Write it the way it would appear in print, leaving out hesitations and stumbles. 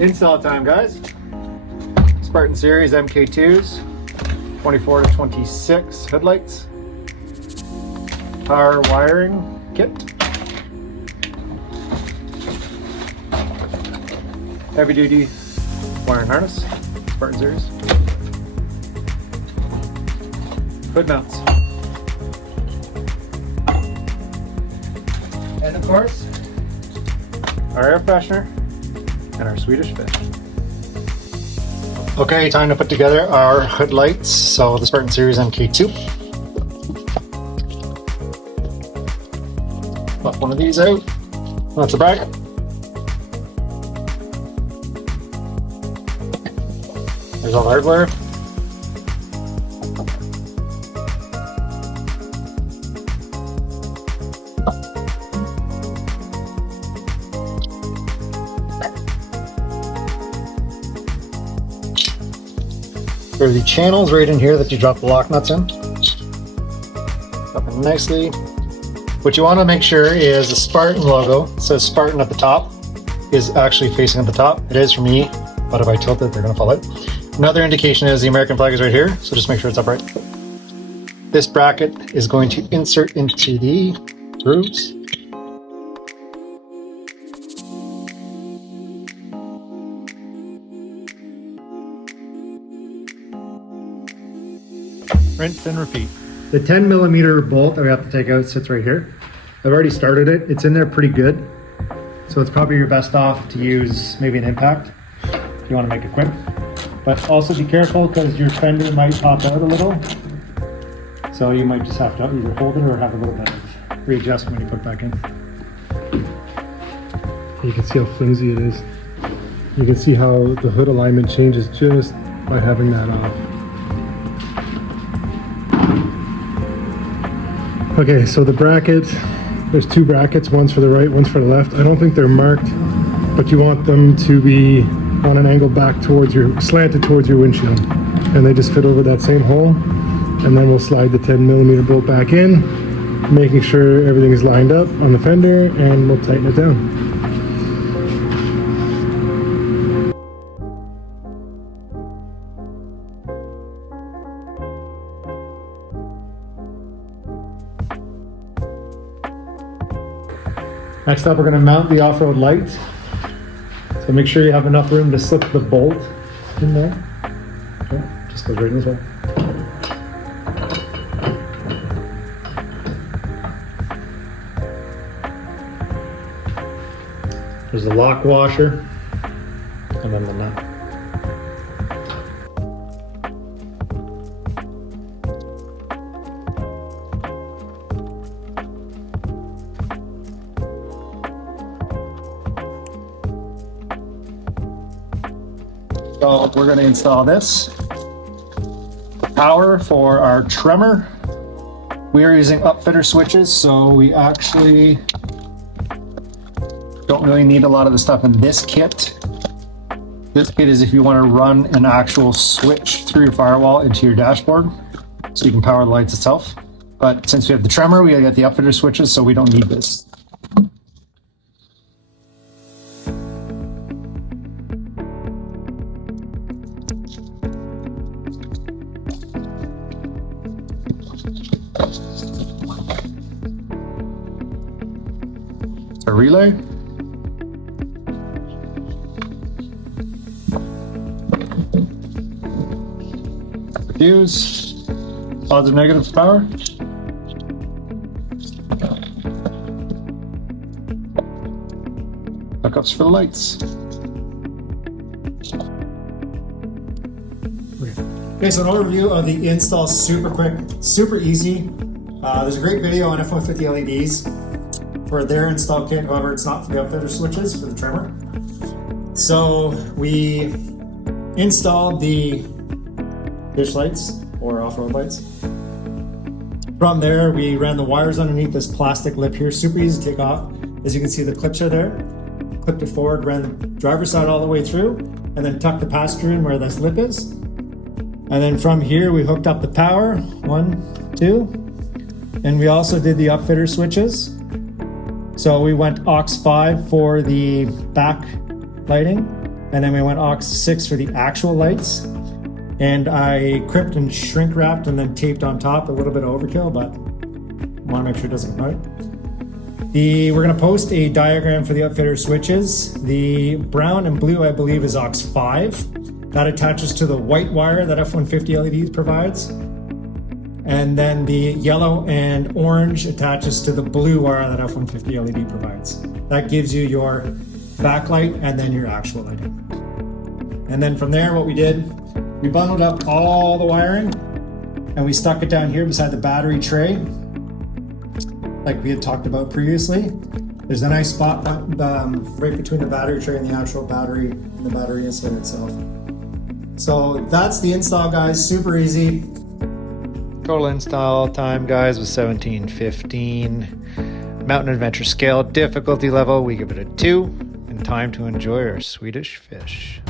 Install time, guys. Spartan Series MK2s, 24 to 26 headlights. Power wiring kit. Heavy duty wiring harness, Spartan Series. Hood mounts. And of course, our air freshener and our Swedish fish. Okay, time to put together our hood lights. So the Spartan Series MK2. Pop one of these out. That's a bracket. There's all the hardware. There are the channels right in here that you drop the lock nuts in. Drop in nicely. What you want to make sure is the Spartan logo, it says Spartan at the top, is actually facing at the top. It is for me, but if I tilt it, they're going to fall out. Another indication is the American flag is right here, so just make sure it's upright. This bracket is going to insert into the grooves. Rinse and repeat. The 10mm bolt that we have to take out sits right here. I've already started it. It's in there pretty good. So it's probably your best off to use maybe an impact if you want to make it quick. But also be careful because your fender might pop out a little. So you might just have to either hold it or have a little bit of readjustment when you put it back in. You can see how flimsy it is. You can see how the hood alignment changes just by having that off. Okay, so the bracket, there's two brackets, one's for the right, one's for the left. I don't think they're marked, but you want them to be on an angle back towards your, slanted towards your windshield. And they just fit over that same hole. And then we'll slide the 10mm bolt back in, making sure everything is lined up on the fender, and we'll tighten it down. Next up, we're going to mount the off-road light. So make sure you have enough room to slip the bolt in there. Okay, just goes right in this way. There's the lock washer, and then the nut. So we're going to install this power for our tremor. We are using upfitter switches, so we actually don't really need a lot of the stuff in this kit. This kit is if you want to run an actual switch through your firewall into your dashboard, so you can power the lights itself. But since we have the tremor, we got the upfitter switches, so we don't need this. A relay. Fuse. Positive, negative power. Hookups for the lights. Okay, so an overview of the install, super quick, super easy. There's a great video on F-150 LEDs for their install kit. However, it's not for the upfitter switches for the trimmer. So we installed the dish lights or off-road lights. From there, we ran the wires underneath this plastic lip here. Super easy to take off. As you can see, the clips are there. Clipped it forward, ran the driver's side all the way through, and then tucked the passenger in where this lip is. And then from here, we hooked up the power, 1, 2, and we also did the upfitter switches. So we went aux 5 for the back lighting, And then we went aux 6 for the actual lights. And I crimped and shrink wrapped and then taped on top. A little bit of overkill, but I want to make sure it doesn't come out. We're going to post a diagram for the upfitter switches. The brown and blue, I believe, is aux 5. That attaches to the white wire that F-150 LEDs provides. And then the yellow and orange attaches to the blue wire that F-150 LED provides. That gives you your backlight and then your actual lighting. And then from there, what we did, we bundled up all the wiring and we stuck it down here beside the battery tray, like we had talked about previously. There's a nice spot right between the battery tray and the actual battery and the battery insert itself. So that's the install, guys. Super easy. Total install time, guys, was 17:15. Mountain Adventure scale difficulty level, we give it a 2. And time to enjoy our Swedish fish.